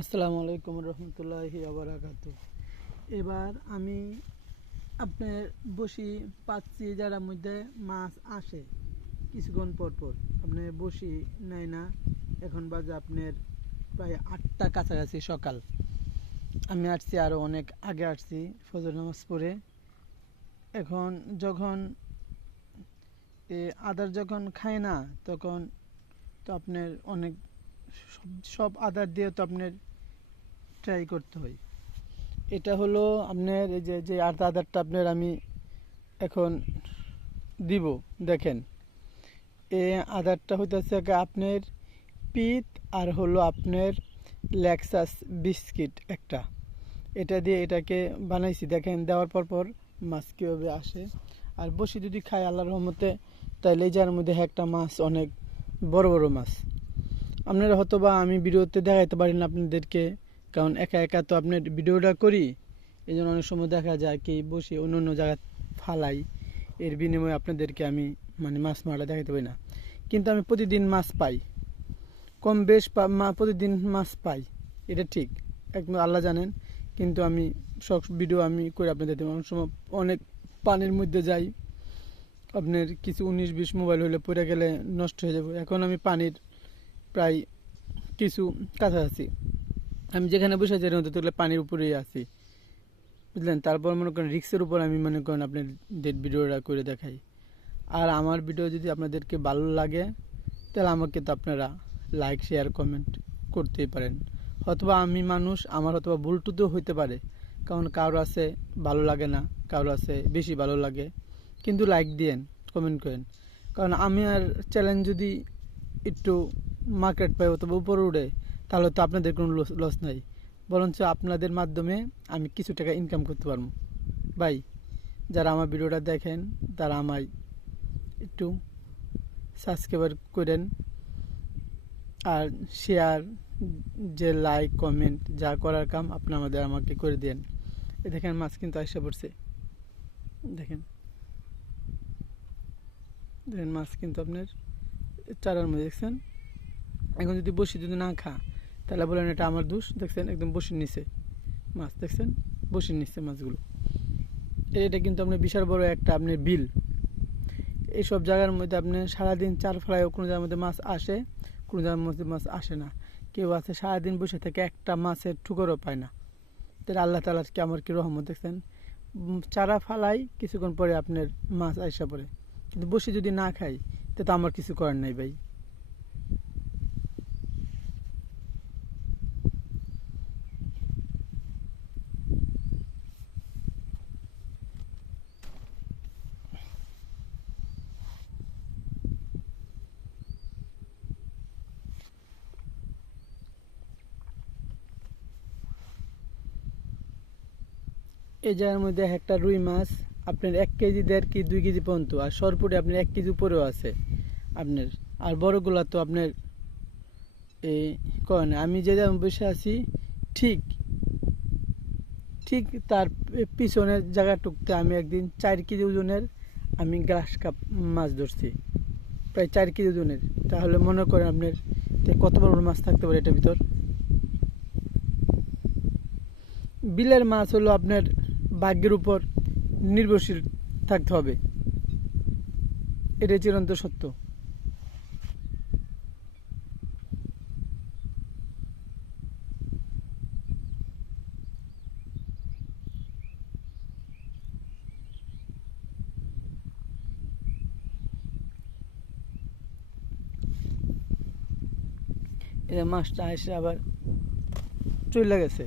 আসসালামু আলাইকুম রহমতুল্লাহি আবরাকাত এবার আমি আপনার বসি পাচ্ছি যারা মধ্যে মাছ আসে কিছুক্ষণ পর পর। আপনি বসি নেয় না, এখন বাজে আপনার প্রায় আটটা কাছাকাছি সকাল। আমি আসছি আরও অনেক আগে আসছি ফজর নামাজ পড়ে। এখন যখন আদার যখন খায় না, তখন তো আপনার অনেক সব সব আদার দিয়ে তো আপনার ট্রাই করতে হয়। এটা হলো আপনার এই যে যে আদা আদারটা আপনার আমি এখন দিব, দেখেন। এই আদারটা হইতেছে আপনার পিত আর হলো আপনার লেক্সাস বিস্কিট একটা। এটা দিয়ে এটাকে বানাইছি, দেখেন, দেওয়ার পর পর মাছ কীভাবে আসে। আর বসি যদি খায় আল্লাহর রহমতে তাহলে যার মধ্যে একটা মাছ, অনেক বড় বড় মাছ। আপনারা হয়তো বা আমি ভিডিওতে দেখাইতে পারি না আপনাদেরকে কারণ একা একা তো আপনার ভিডিওটা করি এই জন্য অনেক সময় দেখা যায় কি বসে অন্য অন্য জায়গায় ফালাই। এর বিনিময়ে আপনাদেরকে আমি মানে মাছ মারা দেখাতে পারি না। কিন্তু আমি প্রতিদিন মাছ পাই। কম বেশ প্রতিদিন মাছ পাই। এটা ঠিক, একদম আল্লাহ জানেন। কিন্তু আমি সব ভিডিও আমি করে আপনাদের দেবো। অনেক সময় অনেক পানির মধ্যে যাই। আপনার কিছু উনিশ, বিশ মোবাইল হলে পড়ে গেলে নষ্ট হয়ে যাবে। এখন আমি পানির প্রায় কিছু কাছাকাছি। আমি যেখানে বসে আছি, এর মধ্যে তাহলে পানির উপরেই আছি। বুঝলেন? তারপর মনে করেন রিক্সের উপর আমি মনে করেন আপনার ডেট ভিডিওটা করে দেখাই। আর আমার ভিডিও যদি আপনাদেরকে ভালো লাগে, তাহলে আমাকে তো আপনারা লাইক শেয়ার কমেন্ট করতেই পারেন। অথবা আমি মানুষ, আমার অথবা ভুল টুতেও হইতে পারে। কারণ কারও আছে ভালো লাগে না, কারও আছে বেশি ভালো লাগে। কিন্তু লাইক দিয়েন কমেন্ট করেন। কারণ আমি আর চ্যালেঞ্জ যদি একটু মার্কেট পাই অথবা উপরে উঠে তাহলে তো আপনাদের কোনো লস নাই। বরঞ্চ আপনাদের মাধ্যমে আমি কিছু টাকা ইনকাম করতে পারব। ভাই, যারা আমার ভিডিওটা দেখেন, তারা আমায় একটু সাবস্ক্রাইবার করেন আর শেয়ার যে লাইক কমেন্ট যা করার কাম আপনি আমাদের আমাকে করে দেন। এ দেখেন মাছ কিন্তু আসে পড়ছে। দেখেন। দেখেন মাছ কিন্তু আপনার চারার মধ্যে, দেখছেন? এখন যদি বসি যদি না খা তাহলে বলেন এটা আমার দোষ। দেখছেন, একদম বসির নিচে মাছ, দেখছেন? বসির নিচে মাছগুলো। এটা কিন্তু আপনার বিশাল বড় একটা আপনার বিল। এইসব জায়গার মধ্যে আপনি সারাদিন চার ফেলায় কোনো জায়গার মধ্যে মাছ আসে, কোনো জায়গার মধ্যে মাছ আসে না। কেউ আছে সারাদিন বসে থেকে একটা মাছের ঠুকরও পায় না। তাহলে আল্লাহ তালার কি আমার কি রহমত, দেখছেন? চারা ফালাই, কিছুক্ষণ পরে আপনার মাছ আইসা পড়ে। কিন্তু বসে যদি না খাই তো আমার কিছু করার নাই ভাই। এই জায়গার মধ্যে একটা রুই মাছ, আপনার এক কেজি দেড় কেজি দুই কেজি পর্যন্ত, আর সরপুরে আপনার এক কেজি উপরেও আছে আপনার। আর বড়গুলা তো আপনার এই করেন আমি যে বসে আছি, ঠিক ঠিক তার পিছনের জায়গাটুকতে আমি একদিন চার কেজি ওজনের আমি গ্রাস কাপ মাছ ধরছি, প্রায় চার কেজি ওজনের। তাহলে মনে করেন আপনার কত বড় বড় মাছ থাকতে পারে এটার ভিতর। বিলের মাছ হলো আপনার ভাগ্যের উপর নির্ভরশীল থাকতে হবে। এটাই চিরন্ত সত্য। এটা মাছটা এসে আবার চলে গেছে।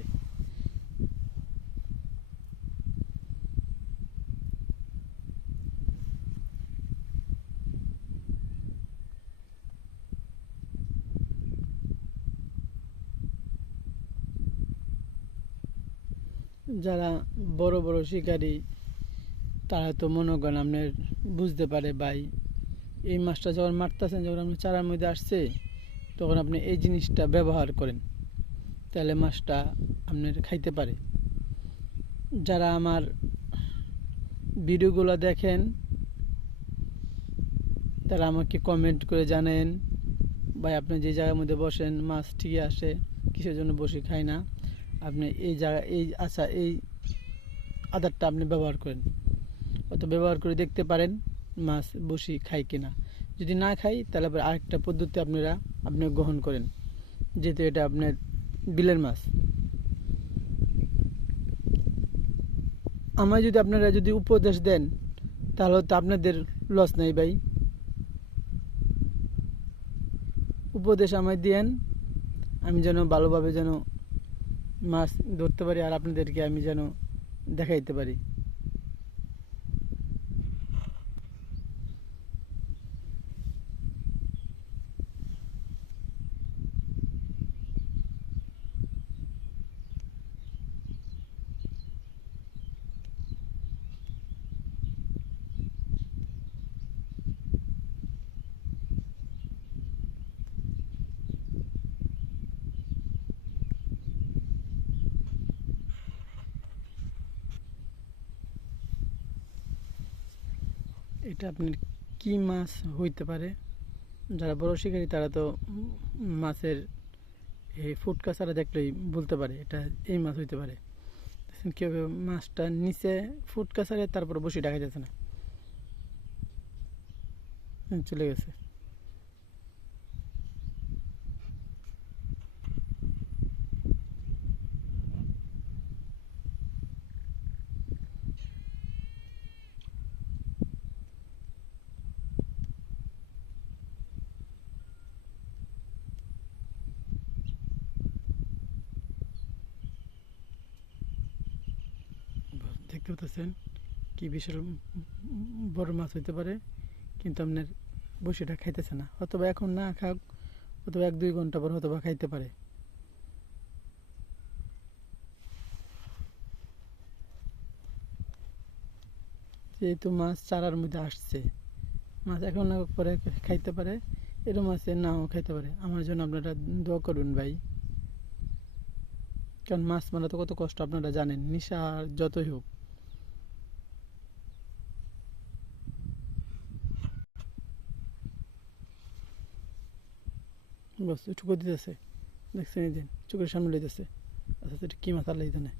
যারা বড় বড় শিকারী, তারা তো মনে করেন আপনার বুঝতে পারে, ভাই, এই মাছটা যখন মারতেছেন, যখন আপনি চারার মধ্যে আসছে, তখন আপনি এই জিনিসটা ব্যবহার করেন। তাহলে মাছটা আপনার খাইতে পারে। যারা আমার ভিডিওগুলো দেখেন, তারা আমাকে কমেন্ট করে জানেন, ভাই, আপনি যে জায়গার মধ্যে বসেন, মাছ ঠিকই আসে, কিসের জন্য বসে খায় না? আপনি এই জায়গা, এই আচ্ছা এই আদারটা আপনি ব্যবহার করেন। অত ব্যবহার করে দেখতে পারেন মাছ, বসি খাই কিনা। যদি না খাই তাহলে আবার আরেকটা পদ্ধতি আপনারা, আপনি গ্রহণ করেন। যেহেতু এটা আপনার বিলের মাছ। আমায় যদি আপনারা যদি উপদেশ দেন, তাহলে তো আপনাদের লস নাই ভাই। উপদেশ আমায় দিয়েন, আমি যেন ভালোভাবে যেন মাছ ধরতে পারি আর আপনাদেরকে আমি যেন দেখাইতে পারি। এটা আপনার কি মাছ হইতে পারে? যারা বড় শিকারী, তারা তো মাছের এই ফুটকা ছাড়া দেখলেই বলতে পারে এটা এই মাছ হইতে পারে। কীভাবে মাছটা নিচে ফুটকা ছাড়ে তারপর বসে ডাকা যাচ্ছে না। চলে গেছে। দেখতে পাচ্ছেন কি বিশাল বড় মাছ হইতে পারে, কিন্তু আপনার বসিটা খাইতেছে না। অথবা এখন না খাক, অথবা এক দুই ঘণ্টা পর অথবা খাইতে পারে। যেহেতু মাছ চারার মধ্যে আসছে, মাছ এখন না পরে খাইতে পারে এরকম মাছে নাও খাইতে পারে। আমার জন্য আপনারা দোয়া করুন ভাই। কারণ মাছ মারা তো কত কষ্ট, আপনারা জানেন, নিশা যতই হোক। বস চুকো দিতেছে। দেখছেন এই দিন চোখের সামনে লইতেছে। আচ্ছা এটা কী মাথা আল্লাহ জানে।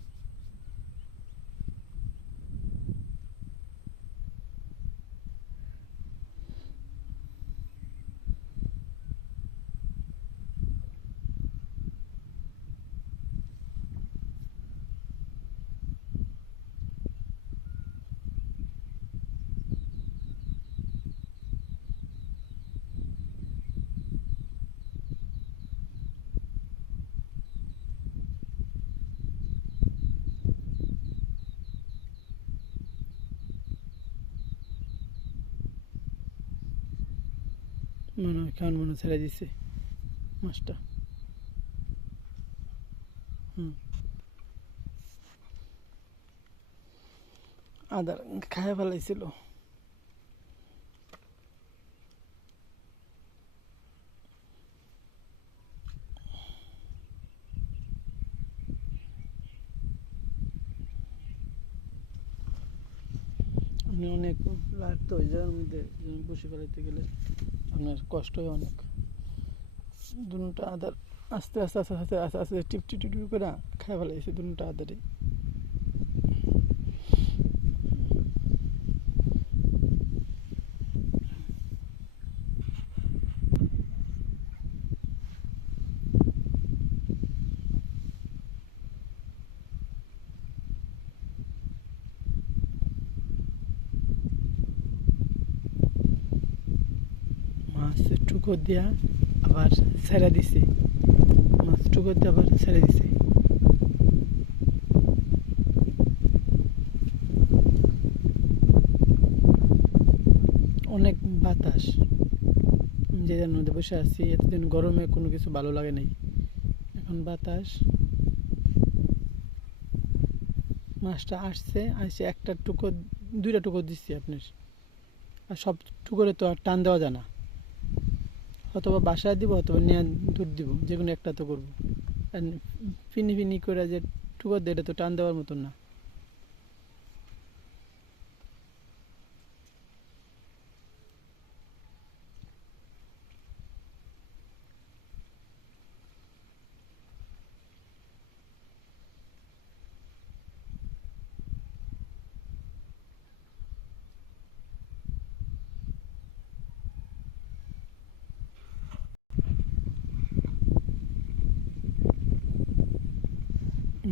মনে হয় মনে ছেড়ে দিছে মাছটা। হুম। আদার খায় ফেলাইছিল। অনেক লাগতো ওই জায়গার মধ্যে বসে ফেলাইতে গেলে আপনার কষ্ট হয় অনেক। দুটা আদার আস্তে আস্তে আস্তে আস্তে আস্তে আস্তে টিপ টিপ টিপ করে খাই ফেলাইছে দুটা আদারে। মাছ টুকর দিয়া আবার ছেড়ে দিছে। মাছ টুকর দিয়ে আবার ছেড়ে দিছে। অনেক বাতাস। আমি যে যার মধ্যে বসে আছি, এতদিন গরমে কোনো কিছু ভালো লাগে নাই। এখন বাতাস। মাছটা আসছে আসছে একটা টুকো, দুইটা টুকো দিচ্ছি আপনার। আর সব টুকরে তো আর টান দেওয়া যায় না। অথবা বাসায় দিব অথবা নিয়ে দুধ দিব যে কোনো একটা তো করব। ফিনি ফিনি করে যে টুকর দেয় এটা তো টান দেওয়ার মতন না।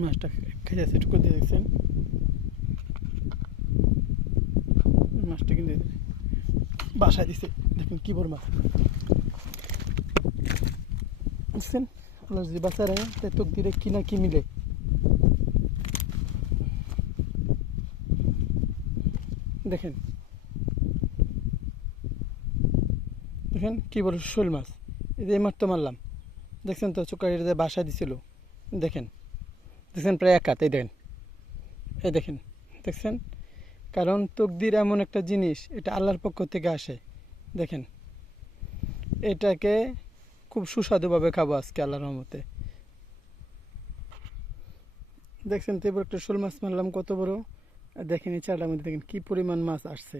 মাছটা খেয়ে যাচ্ছে একটু দিয়ে দেখছেন মাছটা কিন্তু বাসায় দিছে দেখুন কি বড় মাছ বুঝছেন আল্লাহ যদি বাঁচা রাখে তাই তোক দিলে কি না কি মিলে দেখেন দেখেন কি বড় শোল মাছ এই যে এই মাছ তো মারলাম দেখছেন তো চোখা এটা বাসা দিছিল দেখেন দেখছেন প্রায় এক হাত, এই দেখেন। এই দেখেন, দেখছেন? কারণ তকদির এমন একটা জিনিস, এটা আল্লাহর পক্ষ থেকে আসে। দেখেন, এটাকে খুব সুস্বাদুভাবে খাব আজকে আল্লাহর রহমতে। দেখছেন তো, এবার একটা শোল মাছ মারলাম, কত বড়? আর দেখেন এই চাটার মধ্যে দেখেন কি পরিমাণ মাছ আসছে।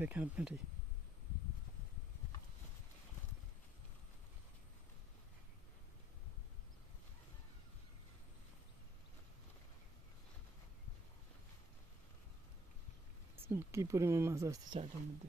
দেখেন আপনারই। কি পরিমাণ মাছ আসছে চারটার মধ্যে?